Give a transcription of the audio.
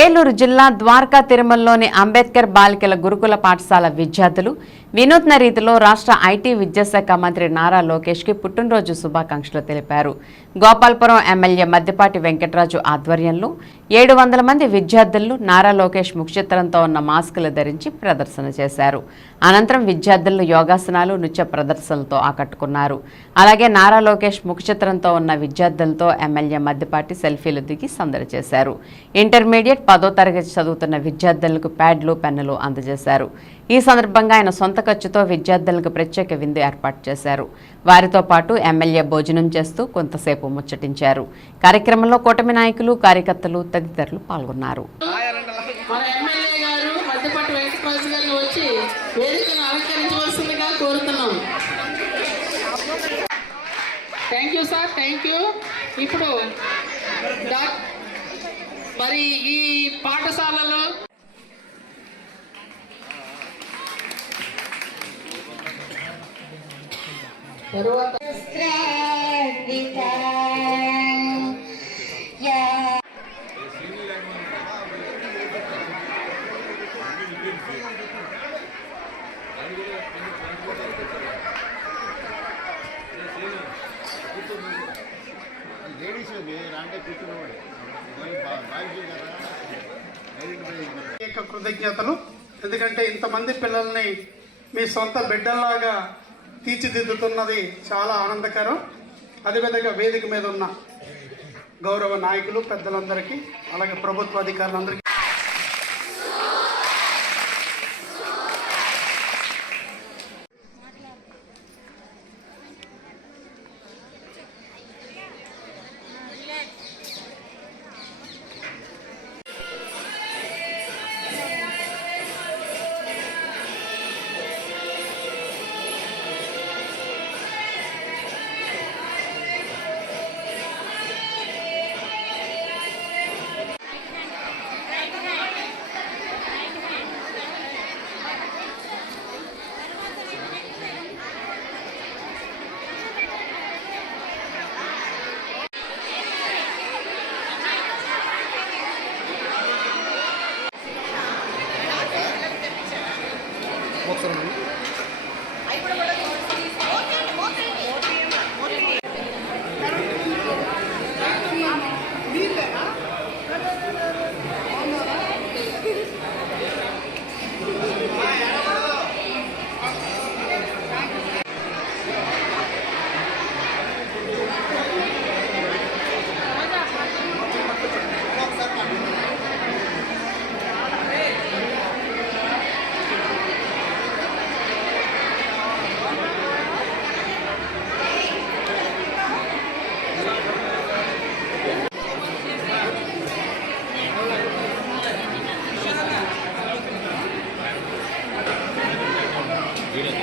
ఏలూరు జిల్లా ద్వారకా తిరుమలలోని అంబేద్కర్ బాలికల గురుకుల పాఠశాల విద్యార్థులు వినూత్న రీతిలో రాష్ట్ర ఐటీ విద్యాశాఖ మంత్రి నారా లోకేష్ కి పుట్టినరోజు శుభాకాంక్షలు తెలిపారు. గోపాల్పురం ఎమ్మెల్యే మద్దిపాటి వెంకటరాజు ఆధ్వర్యంలో 700 మంది విద్యార్థులు నారా లోకేష్ ముఖచిత్రంతో ఉన్న మాస్కులు ధరించి ప్రదర్శన చేశారు. అనంతరం విద్యార్థులు యోగాసనాలు, నృత్య ప్రదర్శనలతో ఆకట్టుకున్నారు. అలాగే నారా లోకేష్ ముఖచిత్రంతో ఉన్న విద్యార్థులతో ఎమ్మెల్యే మద్దిపాటి సెల్ఫీలు దిగి సందడి చేశారు. ఇంటర్మీడియట్ 10వ తరగతి చదువుతున్న విద్యార్థులకు ప్యాడ్లు, పెన్నులు అందజేశారు. ఈ సందర్భంగా ఆయన సొంత ఖర్చుతో విద్యార్థులకు ప్రత్యేక విందు ఏర్పాటు చేశారు. వారితో పాటు ఎమ్మెల్యే భోజనం చేస్తూ కొంతసేపు ముచ్చటించారు. కార్యక్రమంలో కూటమి నాయకులు, కార్యకర్తలు తదితరులు పాల్గొన్నారు. ఇప్పుడు మరి ఈ పాఠశాలలో తరువాత కృతజ్ఞతలు. ఎందుకంటే ఇంతమంది పిల్లల్ని మీ సొంత బిడ్డల్లాగా తీర్చిదిద్దుతున్నది చాలా ఆనందకరం. అదేవిధంగా వేదిక మీద ఉన్న గౌరవ నాయకులు, పెద్దలందరికీ, అలాగే ప్రభుత్వ అధికారులందరికీ Video